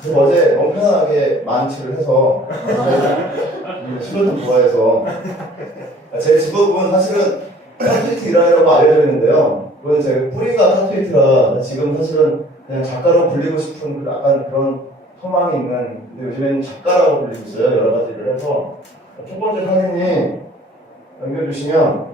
그래서 어제 너무 편안하게 만취를 해서 술을 좀 좋아해서 제 직업은 사실은 타투이트 일하려고 알려져 있는데요. 그건 제 뿌리가 타투이트라 지금 사실은 그냥 작가로 불리고 싶은 약간 그런 소망이 있는, 근데 요즘에는 작가라고 불리고 있어요. 여러 가지 일을 해서. 첫 번째 사진이 넘겨주시면,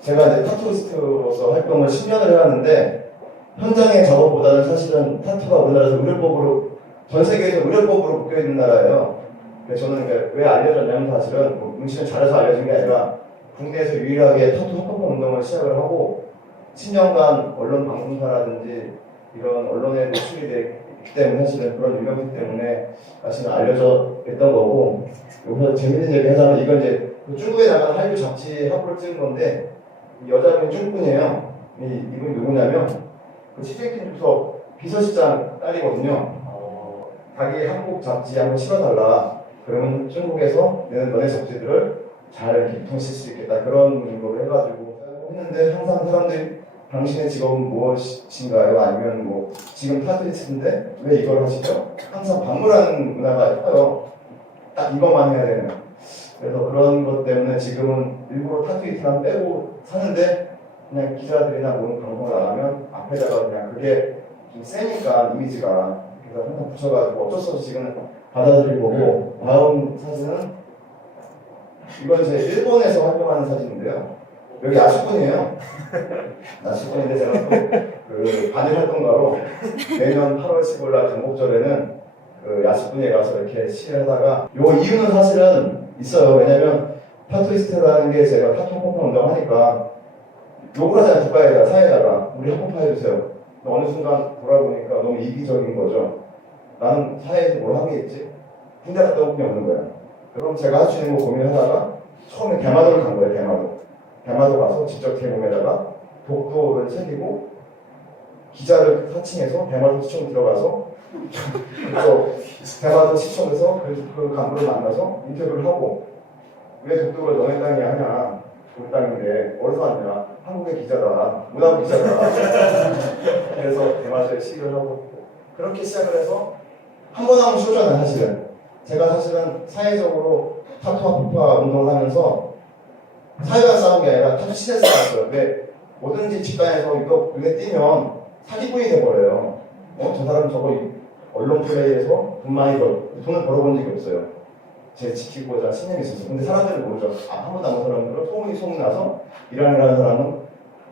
제가 이제 타투이스트로서 활동을 10년을 해왔는데 현장의 작업보다는 사실은 타투가 우리나라에서 의료법으로, 전 세계에서 의료법으로 묶여있는 나라예요. 그래서 저는 왜 알려졌냐면 사실은 응시는 잘해서 알려진 게 아니라 국내에서 유일하게 타투 합법화 운동을 시작을 하고 10년간 언론 방송사라든지 이런 언론에 노출이 됐기 때문에 사실은 그런 유명성 때문에 사실은 알려져 있던 거고, 여기서 재밌는 얘기 하자면 이건 이제 중국에 나간 한류 잡지 합으로 찍은 건데 이 여자분이 중국분이에요. 이분이 누구냐면 그 시진핑 주석 비서실장 딸이거든요. 자기 한국 잡지 한번 실어달라. 그러면 중국에서 너네 잡지들을 잘 유통시킬 수 있겠다. 그런 걸 해가지고 했는데 항상 사람들이 당신의 직업은 무엇인가요? 아니면 뭐 지금 타투이스트인데 왜 이걸 하시죠? 항상 박물하는 문화가 있어요. 딱 이것만 해야 되는. 그래서 그런 것 때문에 지금은 일부러 타투이트만 빼고 사는데 그냥 기자들이나 모든 방송을 나가면 앞에다가 그냥 그게 좀 세니까 이미지가, 그래서 항상 붙여가지고 어쩔 수 없이 지금 받아들일 거고. 다음 사진은 이건 제 일본에서 활동하는 사진인데요. 여기 야수꾼이에요. 야수꾼인데 제가 또 그 반일 활동가로 매년 8월 15일 날 광복절에는 그 야수꾼에 가서 이렇게 시위하다가, 요 이유는 사실은 있어요. 왜냐면 타투이스트라는 게 제가 타투 합법화 운동 하니까 욕을 하잖아요. 국가에다, 사회에다가. 우리 합법화 해주세요. 어느 순간 돌아보니까 너무 이기적인 거죠. 나는 사회에서 뭘 하겠지? 군대 갔다 올 게 없는 거야. 그럼 제가 할 수 있는 거 고민하다가 처음에 대마도를 간 거예요. 대마도 가서 직접 제 몸에다가 독도를 새기고 기자를 사칭해서 대마도 시청 들어가서 또 대마도 시청에서 그 간부를 만나서 인터뷰를 하고, 왜 독도를 너네 땅이 하냐? 우리 땅인데 어디서 왔냐? 한국의 기자다, 문화부 기자다. 그래서 대마도에 시위를 하고, 그렇게 시작을 해서 한 번 하면 쇼잖아요. 사실은 제가 사실은 사회적으로 타투 합법화 운동을 하면서 사회가 싸운 게 아니라 타투 시대에 싸웠어요. 왜 뭐든지 집단에서 이거 눈에 띄면 사기꾼이 돼버려요. 저 사람 저거 언론 플레이에서 돈 많이 돈을 벌어본 적이 없어요. 제 지키고자 신념이 있었어요. 근데 사람들은 모르죠. 한 번도 안 본 사람들은 소문이 나서 이라는 사람은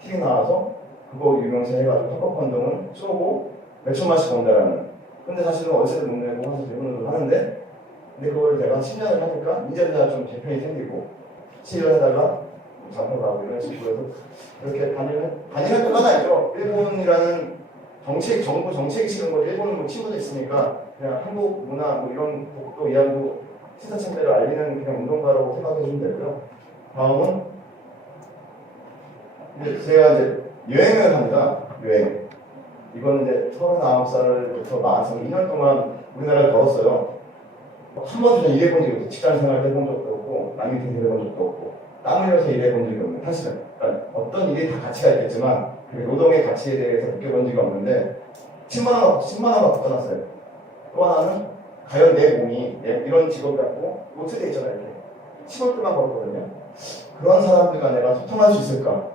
TV 나와서 그거 유명세 해가지고 합법화 운동을 쏘고 몇천만씩 번다라는. 근데 사실은 어디서도 못 내고 하면서 대부분 하는데, 근데 그걸 제가 10년을 하니까 이제는 좀 개편이 생기고 시위를 하다가 잡혀가고 이런 식으로 해서 그렇게 반일할 건 아니죠. 일본이라는 정부 정책이 싫은 거지. 일본은 뭐 친구도 있으니까 그냥 한국 문화 뭐 이런 독도 이안도 신사참배를 알리는 그냥 운동가라고 생각해 주면 되고요. 다음은 이제 제가 이제 여행을 합니다. 여행. 이건 이제 39살부터 40살 2년 동안 우리나라를 걸었어요. 한 번도 전 일해본 적이 없어요. 직장 생활 해본 적도 없고, 남이 돈 해본 적도 없고, 땀 흘려서 일해본 적이 없는, 사실은. 그러니까 어떤 일이 다 가치가 있겠지만, 그 노동의 가치에 대해서 느껴본 적이 없는데, 10만 원 갖고 떠났어요. 또 하나는, 과연 내 몸이, 이런 직업 갖고, 노출돼 있잖아요, 이렇게. 10월 동안 걸었거든요. 그런 사람들과 내가 소통할 수 있을까?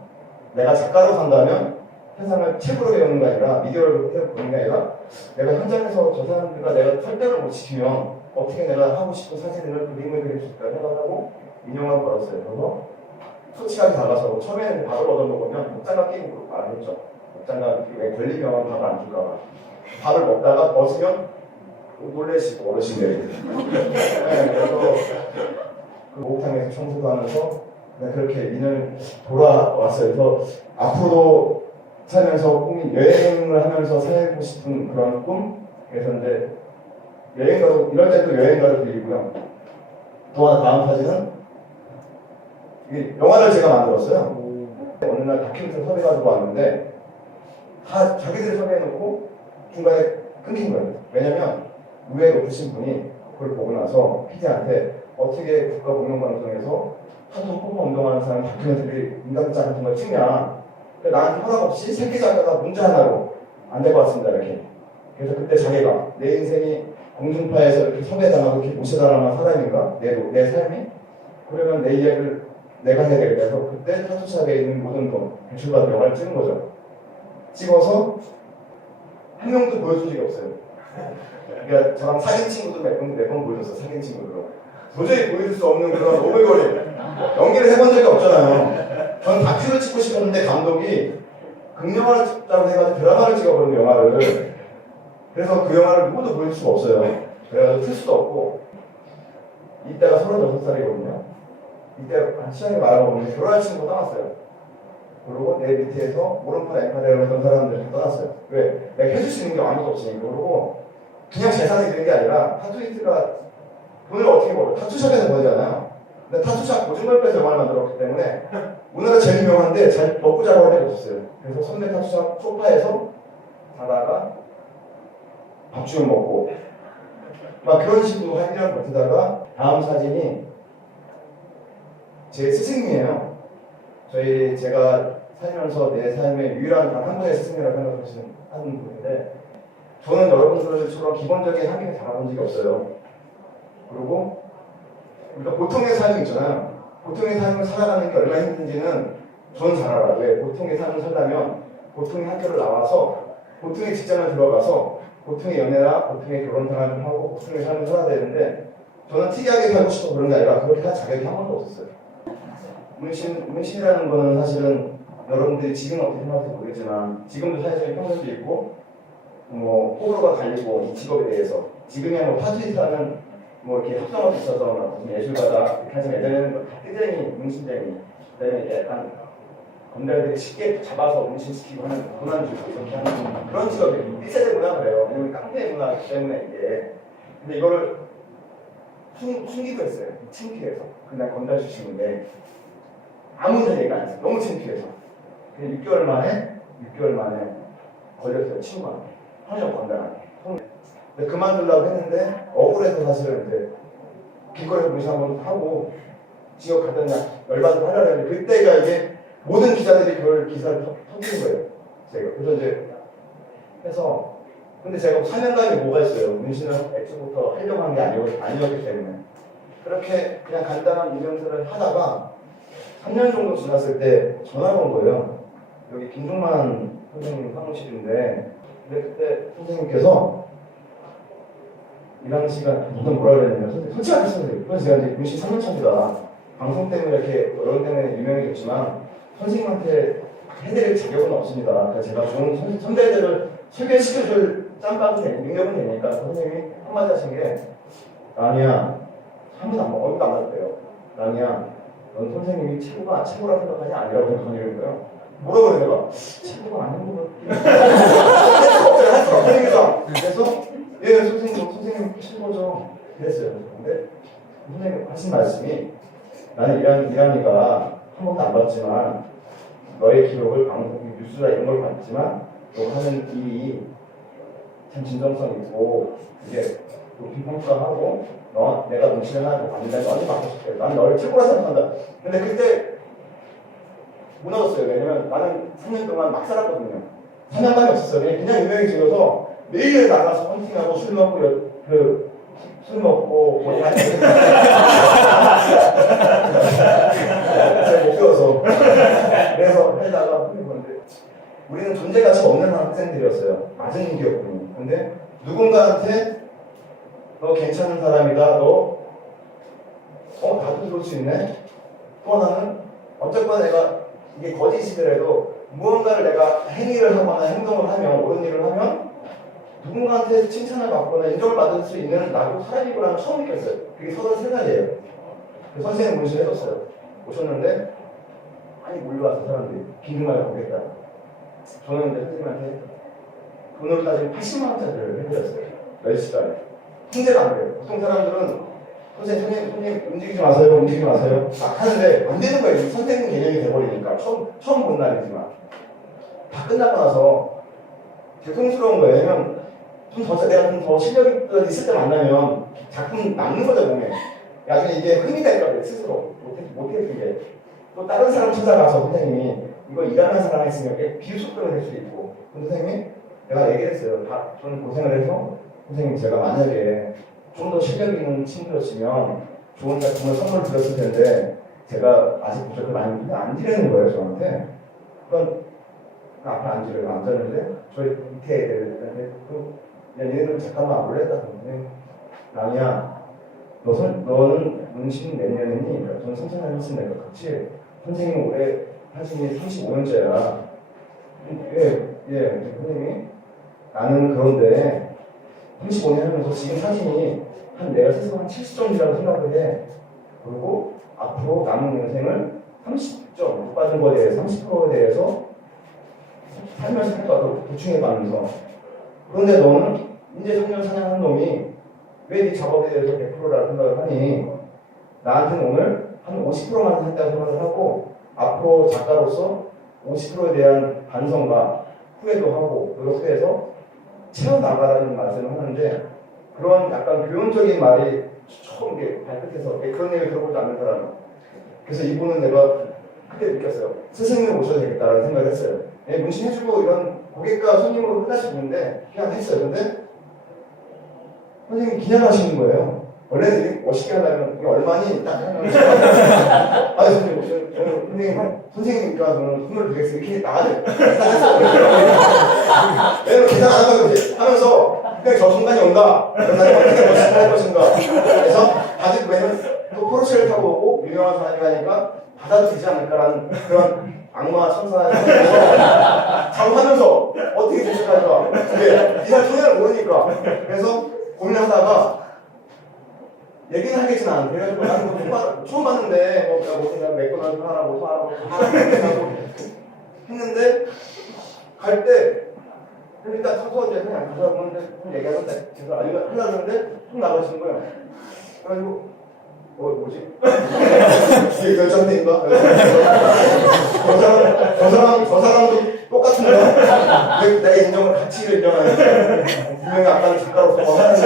내가 작가로 산다면, 세상을 책으로 배우는 게 아니라, 미디어로 보는 게 아니라, 내가 현장에서 저 사람들과 내가 설득을 못 시키면, 어떻게 내가 하고 싶은 사진을 그림을 그릴 수 있을까 생각하고 인형을 걸었어요. 그래서 솔직하게 다가서 처음에는 밥을 얻어먹으면 목장갑 끼고 안 했죠. 목장갑에 걸리면 밥을 안 줄까. 밥을 먹다가 벗으면 놀래시고 어르신들이. 네, 그래서 그 목욕탕에서 청소도 하면서 그렇게 인을 돌아왔어요. 그래서 앞으로도 살면서 꿈이 여행을 하면서 살고 싶은 그런 꿈. 그래서 이제 여행가로, 이럴 때도 여행가를 드리고요. 또 하나 다음 사진은 이게 영화를 제가 만들었어요. 어느 날 다큐멘터리 섭외가지고 왔는데 다 자기들이 섭외해놓고 중간에 끊긴 거예요. 왜냐면 위에 높으신 분이 그걸 보고 나서 PD한테 어떻게 국가공영방송에서 타투 합법화 운동하는 사람 다큐멘터리 인간극장 같은 걸 찍냐. 나한테 허락 없이 새끼 작가가 문제 하나로 안 될 것 같습니다. 이렇게. 그래서 그때 자기가 내 인생이 공중파에서 이렇게 섭외당하고 이렇게 모셔달라는 사람인가? 내 삶이? 그러면 내 이야기를 내가 해야 되겠다 해서 그때 타투샵에 있는 모든 돈 대출받은 영화를 찍은 거죠. 찍어서 한 명도 보여준 적이 없어요. 그러니까 저랑 사귄 친구도 몇 번 보여줬어. 사귄 친구도 도저히 보여줄 수 없는 그런 오글거림. 연기를 해본 적이 없잖아요. 전 다큐를 찍고 싶었는데 감독이 극영화를 찍자고 해가지고 드라마를 찍어버린 영화를. 그래서 그 영화를 누구도 보여줄 수가 없어요. 그래가지고 틀 수도 없고. 이때가 36살이거든요. 이때 한 시간에 말하면 결혼할 친구 떠났어요. 그리고 내 밑에서 오른팔 왼팔을 했던 사람들 떠났어요. 왜? 내가 해줄 수 있는 게 아무것도 없으니까. 그리고 그냥 재산이 되는 게 아니라 타투이스트가 돈을 어떻게 벌어요? 타투샵에서 벌잖아요. 근데 타투샵 보증금에서 영화를 만들었기 때문에 우리나라 제일 유명한데 잘 먹고 자라고 할 데가 없었어요. 그래서 선배 타투샵 소파에서 자다가 밥주면 먹고 막 그런 식으로 한 1년 버티다가 다음 사진이 제 스승님이에요. 제가 살면서 내 삶의 유일한 단 한 분의 스승이라고 생각하시는 한 분인데 저는 여러분들처럼 기본적인 환경에 자라본 적이 없어요. 그리고 우리가 보통의 삶이 있잖아요. 보통의 삶을 살아가는 게 얼마나 힘든지는 저는 잘 알아요. 왜? 보통의 삶을 살려면 보통의 학교를 나와서 보통의 직장을 들어가서 보통의 연애나 보통의 결혼 생활을 하고 보통의 삶을 살아야 되는데 저는 특이하게 살고 싶어 그런 게 아니라 그렇게 할 자격이 한 번도 없었어요. 문신이라는 거는 사실은 여러분들이 지금 어떻게 생각할지 모르겠지만 지금도 사실 평생도 있고 뭐 호불호가 갈리고 이 직업에 대해서 지금이야 뭐 타투이스트라는 뭐 이렇게 합성어도 있어서 무슨 예술가다 이렇게 하지만 예전에는 띠쟁이, 문신쟁이 그다음에 이제 약간 건달들이 쉽게 잡아서 문신시키고 하는 고난주의 이렇게 하는 그런 직업이 1세대 문화가 그래요. 왜냐면 깡패 문화이기 때문에 이게 근데 이거를 숨기고 했어요. 창피해서 그냥 건달 주시는데 아무 얘기가 안 했어요. 너무 창피해서 6개월 만에 걸렸어요. 친구한테 현역 건달한테. 근데 그만두려고 했는데 억울해서 사실은 이제 길거리에서 문신 한번 하고 지역 가던 날 열받아서 하려고 했는데 그때가 이게 모든 기자들이 그걸 기사를 터뜨린 거예요. 제가 그래서 이제 해서 근데 제가 사명감이 뭐가 있어요. 문신을 애초부터 하려고 한 게 아니었기 때문에 그렇게 그냥 간단한 이명세를 하다가 3년 정도 지났을 때 전화가 온 거예요. 여기 김종만 선생님 사무실인데 근데 그때 선생님께서 이 당시가 무슨 뭐라 그랬냐면 솔직하게 선생님 그래서 제가 이제 문신 3년 차입니다. 방송 때문에 이렇게 여론 때문에 유명해졌지만 선생님한테 해드릴 자격은 없습니다. 그래서 제가 좋은 선배들을 소개시켜줄 짬밥은 능력은 되니까 선생님이 한마디 하신 게 라니야 얼굴도 안 맞았대요. 라니야 넌 선생님이 최고라고 생각하냐 아니라고 생각하냐는 거예요. 뭐라고 그래 내가 최고가 아닌 것 같긴 그래서 예 선생님 최고죠 그랬어요. 근데 선생님 하신 말씀이 나는 이란이가 한 번도 안 봤지만 너의 기록을 방송 뉴스나 이런 걸 봤지만 너 하는 일이 참 진정성 있고 이게 높이 평가하고 내가 문신을 하고 봤는데 너한테 받고 싶대. 난 너를 최고라 생각한다. 근데 그때 무너졌어요. 왜냐면 나는 3년 동안 막 살았거든요. 사명감이 없었어요. 그냥 유명해지면서 매일 나가서 헌팅하고 술 먹고 뭐 다니는 잘못 배워서 그래서 하다가 건데 우리는 존재가치 없는 학생들이었어요. 맞은 인기였군요. 근데 누군가한테 너 괜찮은 사람이다. 나도 그럴 수 있네. 또 하나는 어쨌건 내가 이게 거짓이더라도 무언가를 내가 행위를 하거나 행동을 하면 옳은 일을 하면 누군가한테 칭찬을 받거나 인정을 받을 수 있는 나도 사람이구나 처음 느꼈어요. 그게 33살이에요. 선생님 문신 해줬어요. 오셨는데 많이 몰려와서 사람들이 긴급하게 보겠다. 저는 이제 선생님한테 돈으로 따지면 80만 원짜리를 해드렸어요. 10시간에. 통제가 안 돼요. 보통 사람들은 선생님 움직이지 마세요. 막 하는데 안 되는 거예요. 선생님 개념이 돼버리니까 처음 본 날이지만 다 끝나고 나서 죄송스러운 거예요. 왜냐면 내가 좀 더 실력이 있을 때 만나면 작품 남는 거죠 몸에. 나중에 이게 흠이 될까 봐 스스로 못했던 게 또 다른 사람 찾아가서 선생님이 이거 일하는 사람 있으면 비웃음을 할 수 있고 선생님이 내가 얘기했어요. 저는 고생을 해서 선생님 제가 만약에 좀 더 실력 있는 친구였으면 좋은 작품을 선물 드렸을 텐데 제가 아직 부족을 많이 안 드리는 거예요 저한테. 그러니까 앞에 앉으려고 앉았는데 저희 밑에 애들 얘네들 잠깐만 안 볼래? 랑이야 너는 문신 몇 년이니? 저는 선생님 했으니까 그렇지 선생님 올해 하신지 35년째야. 예, 선생님이 나는 그런데 35년 하면서 지금 사진이 내가 스스로 한 70점이라고 생각을 해. 그리고 앞으로 남은 인생을 30점 못 받은 거에 대해서 30%에 대해서 살면서 할 거야. 보충해가면서. 그런데 너는 이제 3년 사냥한 놈이 왜 네 작업에 대해서 100%라고 생각을 하니? 나한테는 오늘 한 50%만 했다고 생각을 하고 앞으로 작가로서 50%에 대한 반성과 후회도 하고 노력해서 채워나가라는 말씀을 하는데 그런 약간 교훈적인 말이 처음 이렇게 발끝에서 그런 얘기를 들어보지 않는 사람. 그래서 이분은 내가 그때 느꼈어요. 스승님을 모셔야 되겠다라는 생각을 했어요. 문신해주고 이런 고객과 손님으로 끝나시는데 그냥 했어요. 근데 선생님이 그냥 하시는 거예요. 원래는 멋있게 하려면 이게 얼마니? 딱 하면 아니 선생님이니까 저는 선물 드리겠습니다. 이렇게 나가죠. 왜냐면 계산 안 한다고 하면서 그냥 저 순간이 온다. 그런 날이 어떻게 멋있게 할 것인가. 그래서 다들 왜냐면 또 포르쉐를 타고 오고 유명한 사람이 가니까 받아도 되지 않을까라는 그런 악마 천사에서 장하면서 어떻게 대처할까. 근데 이사람 성향을 모르니까. 그래서 고민하다가 얘기는 하겠진 않아. 그래가지고 나는 처음 봤는데 그냥 맥도날드 하나 뭐 하나 했는데 갈 때 일단 서서 이제 그냥 가서 보는데 얘기하는데 제가 하려고 하는데 툭 나가시는 거예요. 그래가지고 뭐지? 이게 결정대인가? 저 사람도 똑같은 거야. 내가 인정을 가치를 인정하는데 분명히 아까는 작가로서 하는데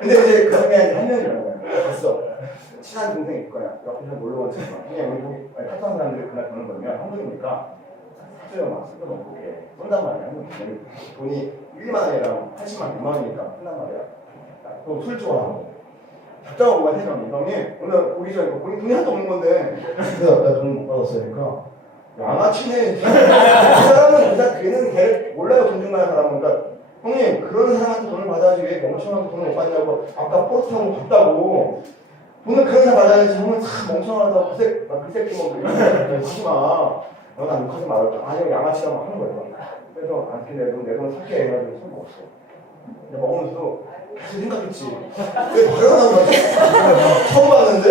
근데 이제 그 중에 한 명이라는 거야. 갔어. 친한 동생일 거야. 옆에서 놀러 온 친구야. 그냥 외국 타투한 사람들이 그날 보는 거면 한국이니까 사줘요. 막 쓰고 놓고 쏜단 말이야. 돈이 1만 원이랑 80만 2만 원이니까 쓴단 말이야. 또 술 좋아하고. 작정하고 뭐가 해줘. 형이 오늘 오기 전에 돈이 하나도 없는 건데. 그래서 나 돈 못 받았으니까 양아치네. 그 사람은 걔는 걔를 몰라요. 돈 중간에 사람은. 그러니까 형님 그런 사람한테 돈을 받아야지 왜 멍청하게 돈을 못 받냐고. 아까 포르투 타고 갔다고. 돈을 그런 사람 받아야지. 형은 참 멍청하다고 그 새끼 뭐 하지마. 난 욕하지 말았다. 아니 양아치라고 하는 거예요. 그래서 내 돈 사게 해가지고 술 먹었어. 근데 먹으면서 계속 생각했지. 왜 말을 안 하는 거지? 처음 봤는데?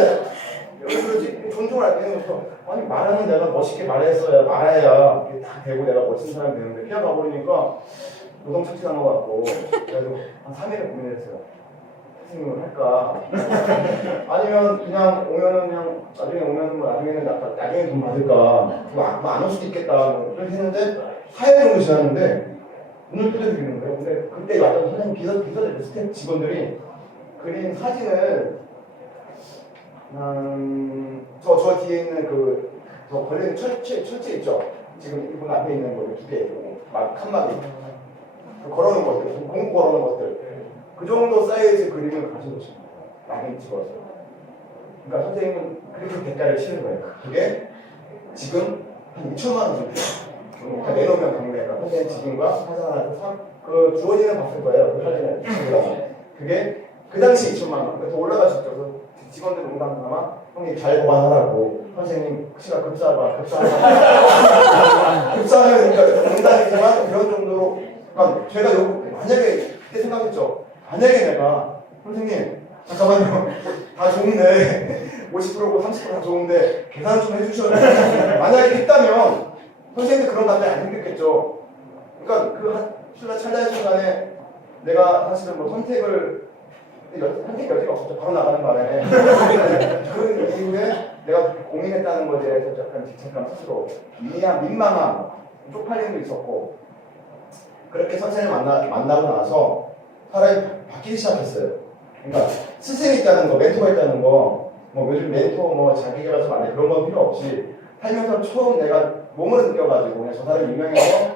왜 그러지? 존중을 할 때는 아니 말하는 내가 멋있게 말했어야 말해야 이게 다 되고 내가 멋진 사람이 되는데 그냥 가버리니까 노동 착취한 것 같고 그래서 한 3일을 고민했어요. 스승님을 할까? 아니면 그냥 오면은 그냥 나중에 오면은 뭐 나중에 돈 받을까? 그거 안 올 수도 있겠다. 그렇게 했는데 4일 정도 지났는데 눈을 뜨드리는 거예요. 근데 그때 왔던 선생님 비서들 스태프 직원들이 그린 사진을 저 뒤에 있는 저 걸려있는 철제 있죠? 지금 이분 앞에 있는 거 두 개, 칸막이 걸어놓은 것들, 공구 걸어놓은 것들 그 정도 사이즈 그림을 가지고 오신 거예요. 많이 찍어서. 그러니까 선생님은 그렇게 대가를 치는 거예요. 그게 지금 한 2천만 원 정도 그러니까 내놓으면 경매가 선생님 지금과 사장한테 그 주원이는 봤을 거예요. 그 사진을 그게 그 당시 2천만 원. 그래서 올라가셨죠. 직원들 농담 삼아 형님 잘 보관하라고. 선생님 시가 급사하면 그러니까 농담이지만 그런 정도로. 그러니까 제가 만약에 그때 생각했죠. 만약에 내가 선생님 잠깐만요. 다 좋은데 50%고 30%다 좋은데 계산 좀 해주셔야 만약에 했다면 선생님도 그런 답변이 안 생겼겠죠. 그러니까 그 찰나의 순간에 내가 사실은 뭐 선택 여지가 없었죠. 바로 나가는 바람에 그 이후에 내가 고민했다는 것에 대해서 약간 죄책감 스스로 민망함 쪽팔림도 있었고 그렇게 선생님을 만나고 나서 사람이 바뀌기 시작했어요. 그러니까 스승이 있다는 거, 멘토가 있다는 거, 뭐 요즘 멘토 뭐 자기개발서 많이 그런 건 필요 없이 살면서 처음 내가 몸으로 느껴가지고 그냥 저 사람이 유명해서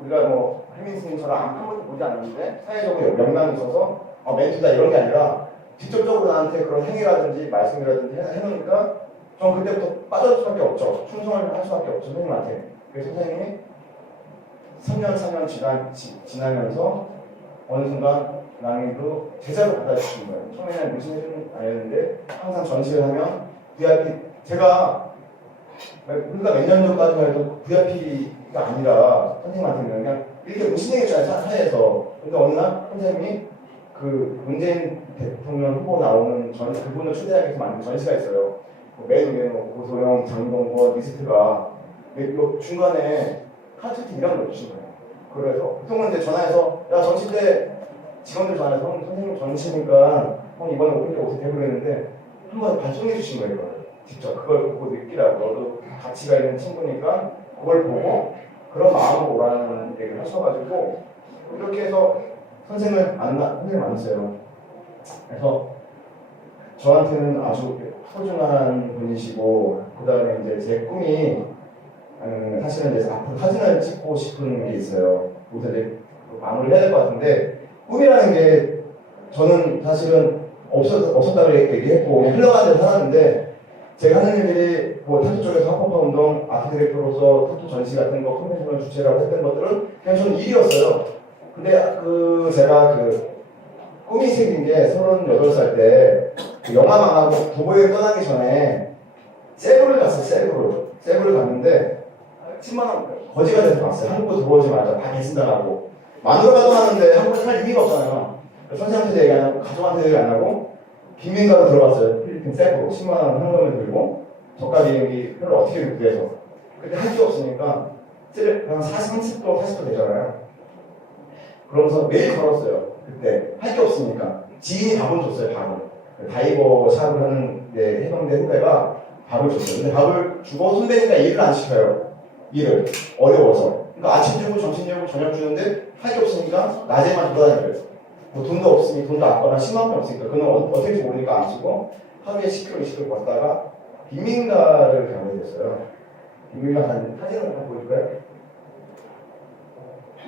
우리가 뭐 혜민스님처럼 한 번도 보지 않았는데 사회적으로 명망이 있어서 멘토다 이런 게 아니라 직접적으로 나한테 그런 행위라든지 말씀이라든지 해놓으니까 전 그때부터 빠져들 수밖에 없죠. 충성을 할 수밖에 없죠, 선생님한테. 그래서 선생님이 3년, 4년 지나면서 어느 순간 랑이도 제자로 받아주신 거예요. 처음에는 무슨 아니었는데 항상 전시를 하면 VIP, 제가 우리가 몇 년 전까지만 해도 VIP가 아니라 선생님한테는 그냥 이렇게 무신행했잖아요, 사회에서. 근데 어느 날 선생님이 그 문재인 대통령 후보 나오는 그분을 초대하기 위해서 만든 전시가 있어요. 매일 고소영, 장동건 리스트가 중간에 카트트 이런 걸 주신 거예요. 그래서 보통은 이제 전화해서 야 전시 때 직원들 전화해서 선생님 전시니까 이번에 오세요 그랬는데 한번 발송해 주신 거예요. 이걸. 직접 그걸 보고 느끼라고 너도 가치가 있는 친구니까 그걸 보고 그런 마음으로 오라는 얘기를 하셔가지고 이렇게 해서 선생님을 만났어요. 그래서 저한테는 아주 소중한 분이시고 그 다음에 이제 제 꿈이 사실은 이제 앞으로 사진을 찍고 싶은 게 있어요. 여기서 이제 마무리를 해야 될 것 같은데 꿈이라는 게 저는 사실은 없었다고 얘기했고 흘러가는 데 살았는데 제가 하는 일들이 뭐 타투 쪽에서 합법화 운동, 아트 디렉터로서 타투 전시 같은 거 컨벤션을 주최라고 했던 것들은 그냥 저는 일이었어요. 근데 제가 꿈이 생긴 게 38살 때 영화만 하고 도보여행 떠나기 전에 세부를 갔어요. 세부를 갔는데 10만원 거지가 돼서 갔어요. 한국으로 들어오자마자 다 개신당하고 마누라가 떠나는데 한국에 살 의미가 없잖아요. 선생님한테도 얘기 안 하고 가족한테도 얘기 안 하고 빈민가로 들어갔어요. 필리핀 세부로 10만원 현금을 들고 저가 비행기 표를 어떻게 구해서 근데 할 수 없으니까 한 30도 40도 되잖아요. 그러면서 매일 걸었어요. 그때 할 게 없으니까 지인이 밥을 줬어요. 다이버 샵을 하는 해병대 후배가 밥을 줬어요. 근데 밥을 주고 선배니까 일을 안 시켜요. 일을 어려워서. 그러니까 아침 주고 점심 주고 저녁 주는데 할 게 없으니까 낮에만 돌아다녀요. 뭐 돈도 없으니 돈도 아까나 10만 원 없으니까 그건 어떻게 될지 모르니까 안 쓰고 하루에 10km, 20km 걷다가 빈민가를 가게 됐어요. 빈민가 사진을 한번 보여줄까요?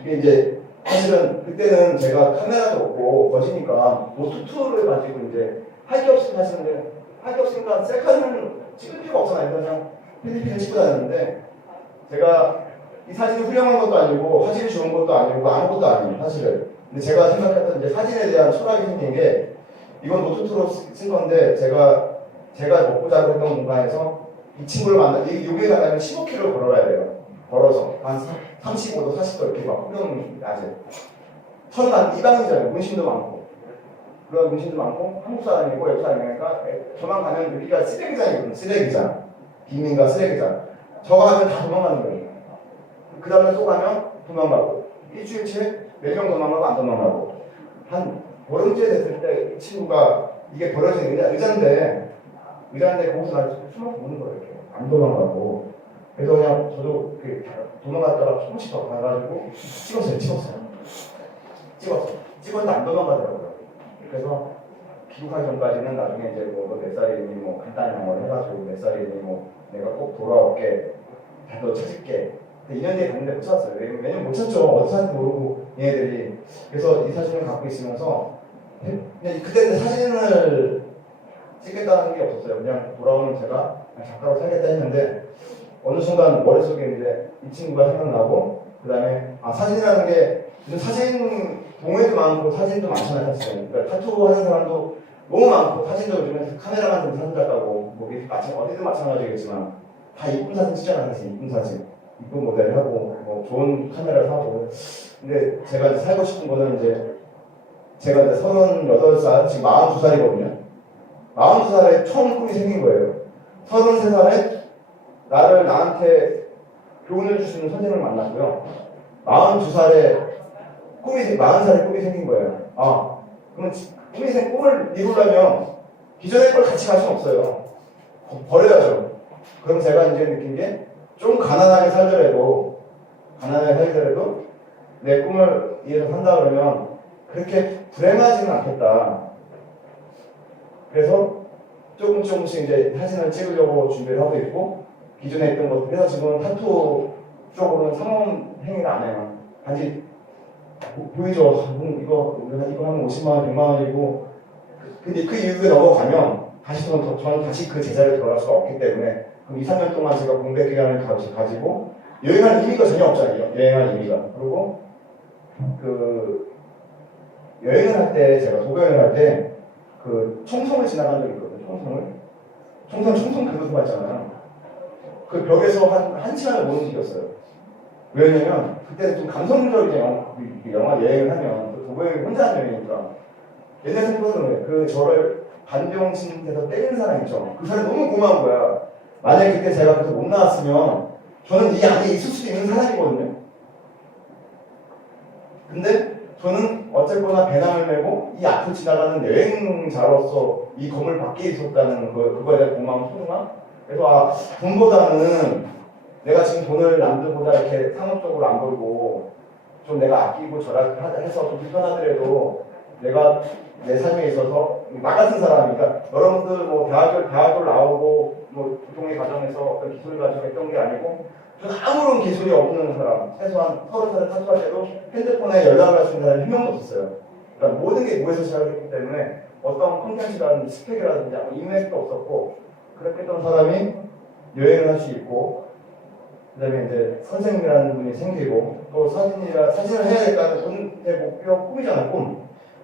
이게 이제 사실은 그때는 제가 카메라도 없고 거시니까 노트2를 가지고 이제 할 게 없으면 하시는데 할 게 없으니까 셀카는 찍을 필요가 없잖아요. 그냥 필리핀을 찍고 다녔는데 제가 이 사진이 훌륭한 것도 아니고 화질이 좋은 것도 아니고 아무것도 아니에요. 사실은. 근데 제가 생각했던 이제 사진에 대한 철학이 생긴 게 이건 노트2로 쓴 건데 제가 먹고 자고 했던 공간에서 이 친구를 여기에 가려면 15km 걸어야 돼요. 걸어서 한 35도 40도 이렇게 막 흐르는 낮에 저는 이방인이잖아요. 문신도 많고 그런 문신도 많고 한국 사람이고 외국 사람이니까 저만 가면 여기가 쓰레기장이거든요. 쓰레기장 빈민가 쓰레기장 저거 가면 다 도망가는 거예요. 그 다음에 또 가면 도망가고 일주일째 몇 명 도망가고 안 도망가고 한 보름째 됐을 때 이 친구가 이게 벌어진 의자인데 거기서 날 숨어서 보는 거예요. 이렇게 안 도망가고 그래서 그냥 저도 도망갔다가 조금씩 더 가가지고 찍었는데 안 도망가더라고요. 그래서 귀국하기 전까지는 나중에 이제 너 몇 살이니 간단히 한번 해가지고 몇 살이니 내가 꼭 돌아올게 너 찾을게. 근데 2년 뒤에 갔는데 못 찾았어요. 왜냐면 못 찾죠. 어디 사는지 모르고 얘네들이. 그래서 이 사진을 갖고 있으면서 근데 그때는 사진을 찍겠다는 게 없었어요. 그냥 돌아오는 제가 작가로 살겠다 했는데 어느 순간 머릿속에 이제 이 친구가 생각나고 그 다음에 사진이라는 게 요즘 사진 동호회도 많고 사진도 많잖아요. 사실. 그러니까 타투 하는 사람도 너무 많고 사진도 요즘에 카메라만 들고 사진 작가고 어디든 마찬가지겠지만 다 이쁜 사진 찍잖아요. 사실 이쁜 사진 이쁜 모델 하고 좋은 카메라 사고 근데 제가 이제 살고 싶은 거는 이제 제가 이제 38살 지금 42살이거든요. 42살에 처음 꿈이 생긴 거예요. 33살에 나한테 교훈을 주시는 선생님을 만났고요. 42살에 40살에 꿈이 생긴 거예요. 그러면 꿈을 이루려면 기존의 걸 같이 갈 수는 없어요. 버려야죠. 그럼 제가 이제 느낀 게 좀 가난하게 살더라도 내 꿈을 위해서 산다 그러면 그렇게 불행하지는 않겠다. 그래서 조금씩 이제 사진을 찍으려고 준비를 하고 있고 기존에 있던 것들 그래서 지금 타투 쪽으로는 상업 행위를 안 해요. 단지 보이죠. 이거 하면 50만 원, 100만 원이고, 근데 그 이후에 넘어가면 저는 다시 그 제자리에 돌아갈 수가 없기 때문에 그럼 2, 3년 동안 제가 공백 기간을 가지고 여행할 의미가 전혀 없잖아요. 여행할 의미가. 그리고 그 여행을 할 때 제가 도보 여행을 할 때 그 총성을 지나간 적이 있거든요. 총성 교도소가 있잖아요. 그 벽에서 한 시간을 못 움직였어요. 왜냐면 그때는 좀 감성적이잖아요. 영화 여행을 하면 그 도보 여행 혼자 하는 여행이니까 옛날 생각은 그 저를 반병신에서 때리는 사람 있죠. 그 사람이 너무 고마운 거야. 만약에 그때 제가 그래서 못 나왔으면 저는 이 안에 있을 수도 있는 사람이거든요. 근데 저는 어쨌거나 배낭을 메고 이 앞을 지나가는 여행자로서 이 건물 밖에 있었다는 그거에 대한 고마움, 소중함. 그래서 돈보다는 내가 지금 돈을 남들보다 이렇게 상업적으로 안 벌고 좀 내가 아끼고 절약해서 좀 불편하더라도 내가 내 삶에 있어서 나 같은 사람이니까 여러분들 뭐 대학을 나오고 뭐 보통의 과정에서 어떤 기술을 가지고 했던 게 아니고 저는 아무런 기술이 없는 사람, 최소한 30살을 탈출할 때도 핸드폰에 연락을 할 수 있는 사람이 한 명도 없었어요. 그러니까 모든 게 무에서 시작했기 때문에 어떤 콘텐츠라든지 스펙이라든지 인맥도 없었고 그렇게 했던 사람이 여행을 할 수 있고 그다음에 이제 선생님이라는 분이 생기고 또 사진을 해야 될까는 제 목표 꿈이잖아요.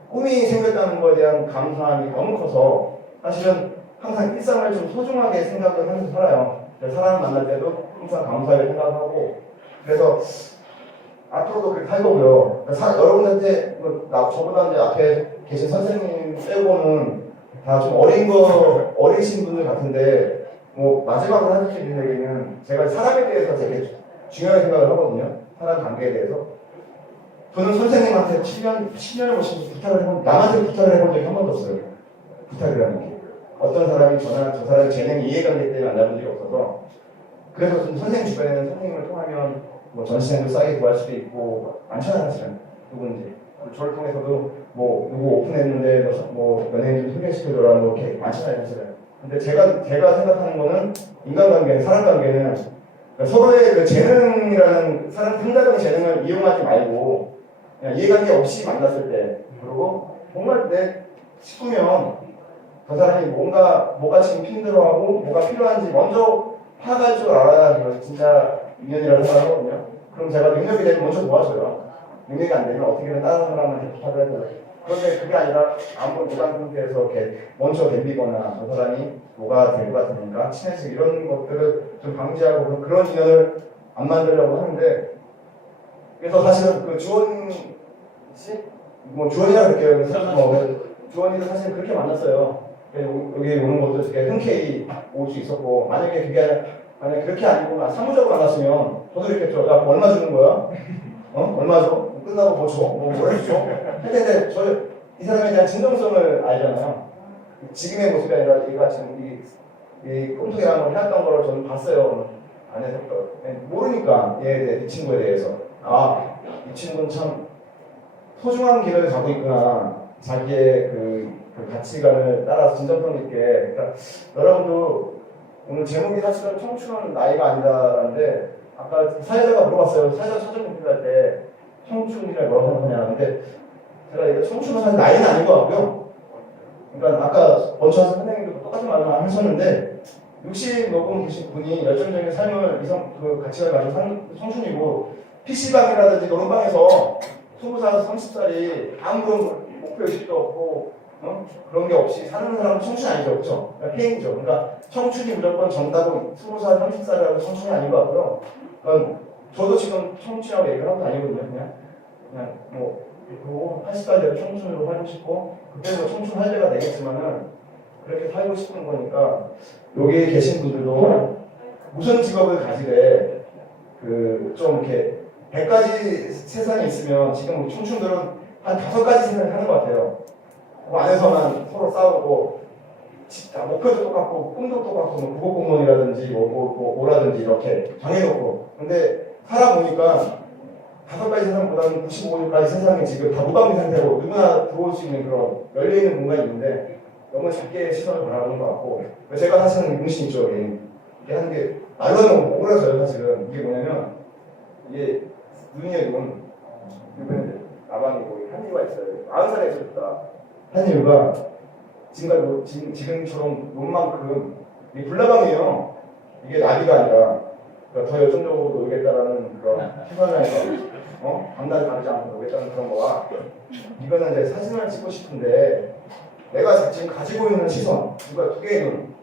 꿈이 생겼다는 것에 대한 감사함이 너무 커서 사실은 항상 일상을 좀 소중하게 생각을 하면서 살아요. 사람을 만날 때도 항상 감사하게 생각하고 그래서 앞으로도 그렇게 할 거고요. 여러분한테 저보다 이제 앞에 계신 선생님 빼고는 다 좀 어리신 분들 같은데 뭐 마지막으로 하실 수 있는 얘기는 제가 사람에 대해서 되게 중요하게 생각을 하거든요. 사람 관계에 대해서. 저는 선생님한테 10년을 모시면서 남한테 부탁을 해본 적이 한 번도 없어요. 부탁이라는 게. 어떤 사람이 저 사람의 재능이 이해관계 때문에 만나본 적이 없어서. 그래서 선생님 주변에는 선생님을 통하면 뭐 전시장도 싸게 구할 수도 있고, 많잖아요, 사실은. 누군지. 저를 통해서도 뭐, 누구 오픈했는데 뭐, 연예인 좀 소개시켜줘라, 뭐, 이렇게 많잖아요, 사실은. 근데 제가 생각하는 거는 인간관계는, 사람관계는 그러니까 서로의 그 재능이라는 상대방의 재능을 이용하지 말고 그냥 이해관계 없이 만났을 때 그리고 정말 싶으면 그 사람이 뭐가 지금 힘들어하고 뭐가 필요한지 먼저 파악할 줄 알아야 진짜 인연이라고 생각하거든요. 그럼 제가 능력이 되면 먼저 도와줘요. 능력이 안 되면 어떻게든 다른 사람한테 부탁을 해서 그런데 그게 아니라 아무런 무관 상태에서 이렇게 먼저 덤비거나 저 사람이 뭐가 될 것 같으니까 친해지고 이런 것들을 좀 방지하고 그런 인연을 안 만들려고 하는데 그래서 사실은 그 주원 씨? 뭐 주원이라 그럴게요. 주원이도 사실 그렇게 만났어요. 여기 오는 것도 되게 흔쾌히 올 수 있었고 만약에 그렇게 아니고 사무적으로 만났으면 저도 이렇게 야 얼마 주는 거야? 얼마 줘? 끝나고 뭐 줘? 뭐 해줘? 근데 이 사람에 대한 진정성을 알잖아요. 지금의 모습이 아니라 얘가 지금 이 꿈속이라는 걸 해왔던 걸 저는 봤어요. 안에서 모르니까 이 친구에 대해서 이 친구는 참 소중한 길을 가고 있구나. 자기의 그 가치관을 따라서 진정성 있게. 그러니까 여러분도 오늘 제목이 사실은 청춘은 나이가 아니다라는데 아까 사회자가 물어봤어요. 사회자 사전 공부할 때 청춘이라고 뭐라고 생각하냐. 근데 제가 이거 청춘은 사실 나이는 아닌 것 같고요. 그러니까 아까 먼저 선생님도 똑같은 말을 하셨는데 60 넘은 계신 분이 열정적인 삶을 그 가치관을 가지고 사는 청춘이고 PC방이라든지 노름방에서 20살, 30살이 아무런 목표의식도 없고 그런 게 없이 사는 사람은 청춘이 아니죠. 그렇죠? 그러니까 페인이죠. 그러니까 청춘이 무조건 정답은 20살, 30살이라고 청춘이 아닌 것 같고요. 그러니까 저도 지금 청춘이라고 얘기를 하고 다니거든요. 그냥 뭐 80살 되도 청춘으로 살고 싶고 그때도 청춘 할 때가 되겠지만은 그렇게 살고 싶은 거니까 여기 계신 분들도 무슨 직업을 가지되 좀 이렇게 100가지 세상이 있으면 지금 청춘들은 한 5가지 세상을 하는 것 같아요. 그 안에서만 서로 싸우고 목표도 똑같고 꿈도 똑같고 뭐 국어공무원이라든지 뭐라든지 이렇게 정해놓고 근데 살아보니까 5가지 세상보다는 95가지 세상이 지금 다 무방비 상태고 누구나 들어올 수 있는 그런 열려있는 공간이 있는데 너무 작게 시선을 바라보는 것 같고 제가 사실은 문신 있죠. 이게 하는 게 말로는 억울해서요. 사실은 이게 뭐냐면 이게 눈이에요. 이번에 나방이고 한 이유가 있어요. 40살에 있었다. 한 이유가 지금처럼 논만큼 이게 불나방이에요. 이게 나비가 아니라 그러니까 더 열정적으로 놀겠다라는 그런 희망에서 밤낮 다르지 않고 놀겠다는 그런 거와 이거는 이제 사진을 찍고 싶은데 내가 지금 가지고 있는 시선 이거 두 개의 눈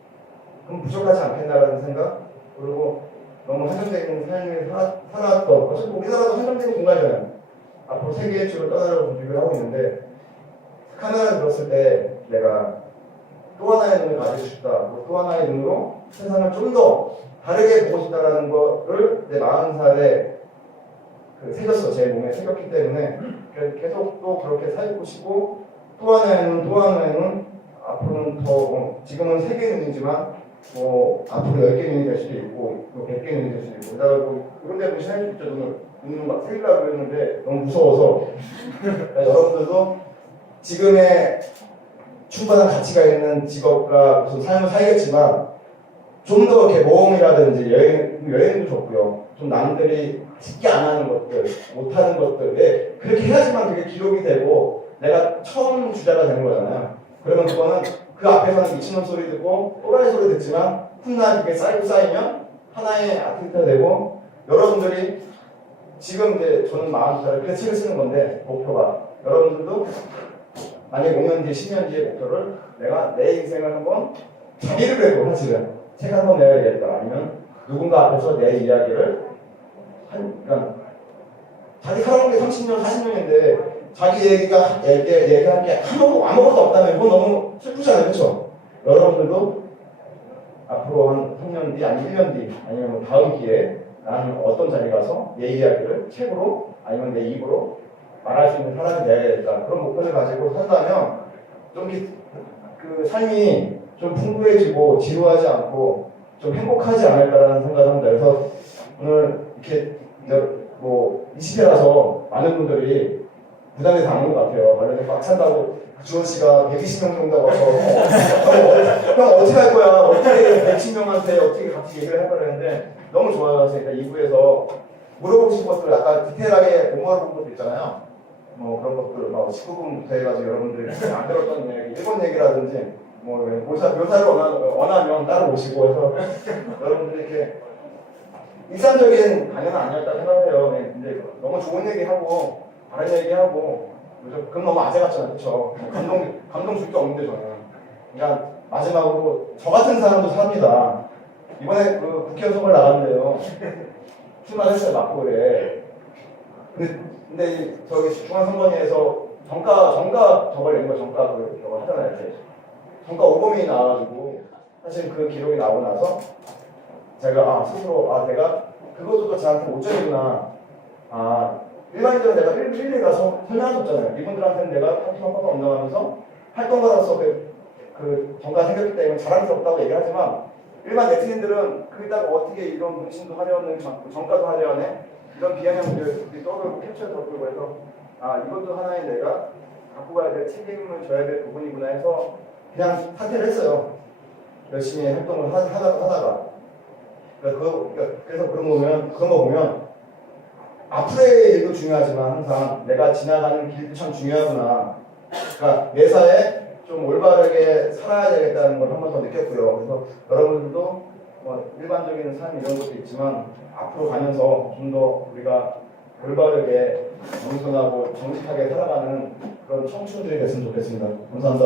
그럼 부족하지 않겠나라는 생각 그리고 너무 한정적인 삶을 살았던 어차피 우리나라도 한정적인 공간이잖아요. 앞으로 세계의 주로 떠나려고 준비를 하고 있는데 카메라를 들었을 때 내가 또 하나의 눈을 가지고 싶다. 또 하나의 눈으로 세상을 좀 더 다르게 보고 싶다라는 거를 내 40살에 새겼어. 제 몸에 새겼기 때문에 계속 또 그렇게 살고 싶고 또 하나의 눈 앞으로는 더 지금은 3개의 눈이지만 앞으로 10개의 눈이 될 수도 있고 또 100개의 눈이 될 수도 있고 그러다가 그런 데 무시할 수 있죠. 눈을 막 새기려고 그랬는데 너무 무서워서 그러니까 여러분들도 지금의 충분한 가치가 있는 직업과 무슨 삶을 살겠지만 좀 더 이렇게 모험이라든지 여행도 좋고요. 좀 남들이 쉽게 안 하는 것들, 못 하는 것들, 그렇게 해야지만 그게 기록이 되고 내가 처음 주자가 되는 거잖아요. 그러면 그거는 그 앞에서는 미친놈 소리 듣고 또라이 소리 듣지만 훗날 그게 쌓이면 하나의 아티스트가 되고 여러분들이 지금 이제 저는 40살에 그래서 책을 쓰는 건데 목표가 여러분들도 만약에 5년 뒤에 10년 뒤에 목표를 내가 내 인생을 한번 자기를 해도 사실은 책 한 번 내야 되겠다 아니면 누군가 앞에서 내 이야기를 그러니까 자기 살아온 게 30년 40년인데 자기 얘기한 게 아무것도 없다면 그건 너무 슬프잖아요. 그렇죠? 여러분들도 앞으로 한 3년 뒤 아니면 1년 뒤 아니면 뭐 다음 기회에 나는 어떤 자리에 가서 내 이야기를 책으로 아니면 내 입으로 말할 수 있는 사람이 되야겠다. 그런 목표를 가지고 산다면 좀 그 삶이 좀 풍부해지고 지루하지 않고 좀 행복하지 않을까라는 생각을 합니다. 그래서 오늘 이렇게 뭐 20회라서 많은 분들이 부담이 당하는 것 같아요. 원래 꽉 찬다고 주원 씨가 120명 정도 와서 형 어떻게 할 거야? 어떻게 110명한테 어떻게 같이 얘기를 할 거라 했는데 너무 좋아요. 그러니까 2부에서 물어보고 싶은 것들 약간 디테일하게 공부하는 것도 있잖아요. 뭐 그런 것들 막 19분부터 해가지고 여러분들이 안 들었던 얘기, 일본 얘기라든지 뭐 묘사를 원하면 따로 오시고 해서 여러분들이 이렇게 일상적인 강연은 아니었다 생각해요. 근데 너무 좋은 얘기하고 다른 얘기하고 그럼 너무 아재 같잖아요. 그렇죠? 감동 줄 게 없는데 저는. 그러니까 마지막으로 저 같은 사람도 삽니다. 이번에 그 국회의원 선거를 나갔는데요. 출마했어요. 막고에. 근데 저기 중앙선관위에서 정가 저걸 낸 거 정가 저거 하잖아요. 이제. 정가 오범이 나와가지고 사실 그 기록이 나오고 나서 제가 스스로 내가 그것도 저한테 5점이구나. 일반인들은 내가 일일이 가서 설명할 수 없잖아요. 이분들한테는 내가 선거가 운동하면서 활동가로서 그 정가 생겼기 때문에 자랑스럽다고 얘기하지만 일반 네티즌들은 거기다가 어떻게 이런 문신도 하려는 정가도 하려네 이런 비아냥들이 떠들고 캡처해서 떠들고 해서 이것도 하나의 내가 갖고 가야 될 책임을 져야 될 부분이구나 해서 그냥 사퇴를 했어요. 열심히 활동을 하다가 그래서 그런 거 보면 앞으로의 일도 중요하지만 항상 내가 지나가는 길도 참 중요하구나. 그러니까 매사에 좀 올바르게 살아야 되겠다는 걸 한 번 더 느꼈고요. 그래서 여러분들도 뭐 일반적인 삶 이런 것도 있지만 앞으로 가면서 좀 더 우리가 올바르게 겸손하고 정직하게 살아가는 그런 청춘들이 됐으면 좋겠습니다. 감사합니다.